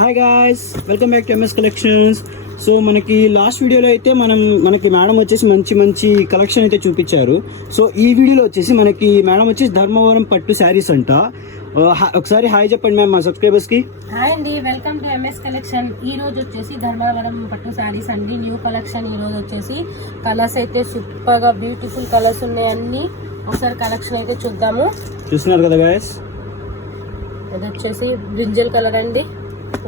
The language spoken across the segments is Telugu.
Hi guys, welcome back to MS collections. So మనకి లాస్ట్ వీడియోలో అయితే మనకి మేడం వచ్చేసి మంచి కలెక్షన్ అయితే చూపించారు. సో ఈ వీడియోలో వచ్చేసి మనకి మేడం వచ్చేసి ధర్మవరం పట్టు శారీస్ అంట. ఒకసారి హాయ్ చెప్పండి మ్యామ్ మా సబ్స్క్రైబర్స్ కి. హాయ్ అండి, వెల్కమ్ టు ఎంఎస్ కలెక్షన్. ఈ రోజు వచ్చేసి ధర్మవరం పట్టు శారీస్ అండి, న్యూ కలెక్షన్. ఈ రోజు వచ్చేసి కలర్స్ అయితే సూపర్ గా బ్యూటిఫుల్ కలర్స్ ఉన్నాయి అన్ని. ఒకసారి కలెక్షన్ అయితే చూద్దాము. చూస్తున్నారు కదా గాయస్, ఇది వచ్చేసి బ్రింజల్ కలర్ అండి,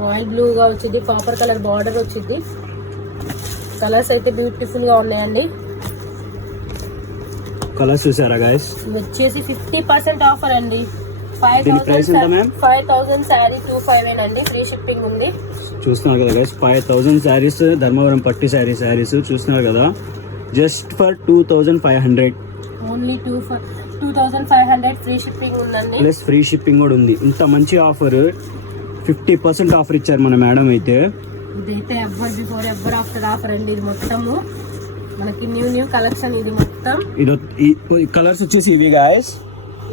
రాయల్ బ్లూ గా వచ్చింది, కాపర్ కలర్ బార్డర్ వచ్చింది. కలర్స్ అయితే బ్యూటిఫుల్ గా ఉన్నాయండి. కలర్స్ చూసారా గాయస్? ఇది వచ్చేసి 50% ఆఫర్ అండి. 5,000 శారీ 25 అండి, ఫ్రీ షిప్పింగ్ ఉంది. చూస్తున్నారు కదా గైస్, 5,000 శారీస్ ధర్మవరం పట్టు శారీస్ చూస్తున్నారు కదా, just for 2,500. Only 2,500 free shipping ఉందండి. ప్లస్ ఫ్రీ షిప్పింగ్ కూడా ఉంది. ఇంత మంచి ఆఫర్, 50% ఆఫర్ ఇచ్చారు మన మేడం అయితే. ఇదైతే ever before ever after offer అండి. ఇది మొత్తము మనకి న్యూ కలెక్షన్. ఇది మొత్తం ఇది కలర్స్ వచ్చేసి ఇవి గాయస్.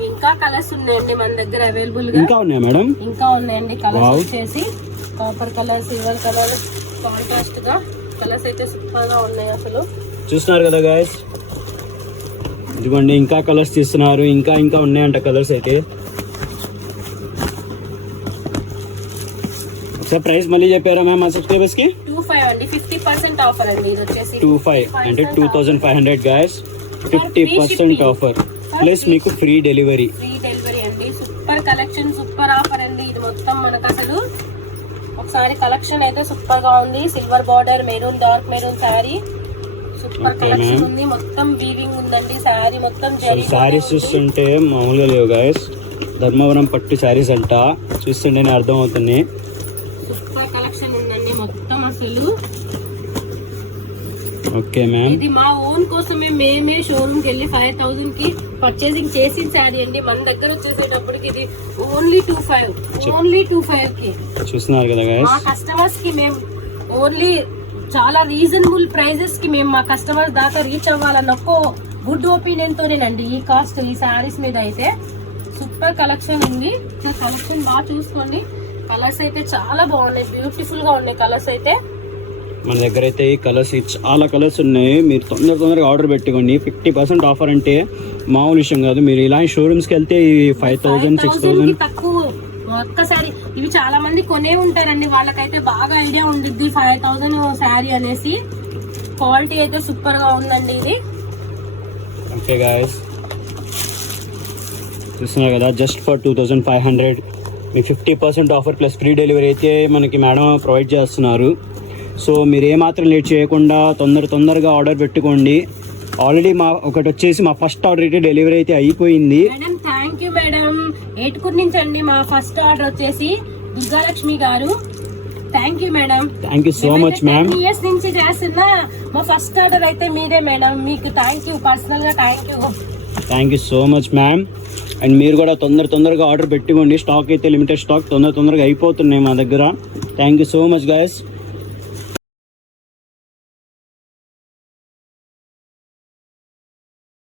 ఇంకా కలర్స్ ఉన్నాయండి మన దగ్గర అవైలబుల్ గా. ఇంకా ఉన్నాయా మేడం? ఇంకా ఉన్నాయండి కలర్స్ వచ్చేసి copper colour, silver colour, contrast గా కలర్స్ అయితే సూపర్ గా ఉన్నాయి అసలు. చూస్తున్నారు కదా గాయస్, ఇదిగోండి ఇంకా కలర్స్ తీస్తున్నారు. ఇంకా ఉన్నాయంట కలర్స్ అయితే. ఒకసారి ప్రైస్ మళ్ళీ చెప్పారా మ్యామ్ మా సబ్స్క్రైబర్స్ కి? 25 అండి, 50% ఆఫర్ అండి. ఇది వచ్చేసి 25 అంటే 2,500 గాయస్. 50% ఆఫర్ ప్లస్ మీకు ఫ్రీ డెలివరీ అండి. సూపర్ కలెక్షన్, సూపర్ ఆఫర్ అండి. ఇది మొత్తం మనకు అసలు ఒకసారి కలెక్షన్ అయితే సూపర్ గా ఉంది. Silver border, maroon, dark maroon sari, super collection ఉంది. మొత్తం వీవింగ్ ఉందండి శారీ మొత్తం. శారీస్ చూస్తుంటే మామూలుగా లేవు గాయస్. ధర్మవరం పట్టు శారీస్ అంట, చూస్తుంటేనే అర్థం అవుతుంది. సూపర్ కలెక్షన్ ఉందండి మొత్తం అసలు. ఓకే మ్యామ్, ఇది మా ఓన్ కోసమే మేమే షోరూమ్ కి వెళ్ళి 5,000 కి పర్చేసింగ్ చేసిన శారీ అండి. మన దగ్గర వచ్చేసేటప్పటికి ఇది ఓన్లీ 25 కి. చూస్తున్నారు కదా గైస్, మా కస్టమర్స్ కి మేము ఓన్లీ చాలా రీజనబుల్ ప్రైజెస్ కి మేము మా కస్టమర్స్ దాకా రీచ్ అవ్వాలన్న ఒక గుడ్ ఒపీనియన్ తోనేనండి ఈ కాస్ట్. ఈ శారీస్ మీద అయితే సూపర్ కలెక్షన్ ఉంది. కలెక్షన్ బాగా చూసుకోండి. కలర్స్ అయితే చాలా బాగున్నాయి, బ్యూటిఫుల్ గా ఉన్నాయి కలర్స్ అయితే. మన దగ్గర అయితే ఈ కలర్స్ చాలా కలర్స్ ఉన్నాయి. మీరు తొందరగా ఆర్డర్ పెట్టుకోండి. 50% ఆఫర్ అంటే మామూలు విషయం కాదు. మీరు ఇలాంటి షోరూమ్స్ కి వెళ్తే 5,000 6,000 తక్కువ. ఒక్కసారి ఇవి చాలా మంది కొనే ఉంటారండి, వాళ్ళకైతే బాగా ఐడియా ఉండిద్ది 5,000 శారీ అనేసి. క్వాలిటీ అయితే సూపర్ గా ఉందండి ఇది. ఓకే గాయస్, చూస్తున్నారు కదా, జస్ట్ ఫర్ 2,500 మీకు 50% ఆఫర్ ప్లస్ ఫ్రీ డెలివరీ అయితే మనకి మేడం ప్రొవైడ్ చేస్తున్నారు. సో మీరు ఏమాత్రం లేట్ చేయకుండా తొందరగా ఆర్డర్ పెట్టుకోండి. ఆల్రెడీ ఒకటి వచ్చేసి మా ఫస్ట్ ఆర్డర్ అయితే డెలివరీ అయితే అయిపోయింది. Madam thank you madam. Etukuru నుంచి అండి మా ఫస్ట్ ఆర్డర్ వచ్చేసి దుర్గాలక్ష్మి గారు. Thank you madam. Thank you so much ma'am. 10 years నుంచి చేస్తున్నా మా ఫస్ట్ ఆర్డర్ అయితే మీరే మేడం. మీకు థ్యాంక్ యూ, పర్సనల్ గా thank you so much ma'am. And మీరు కూడా తొందరగా ఆర్డర్ పెట్టుకోండి. స్టాక్ అయితే లిమిటెడ్ స్టాక్, తొందరగా అయిపోతున్నాయి మా దగ్గర. Thank you so much guys.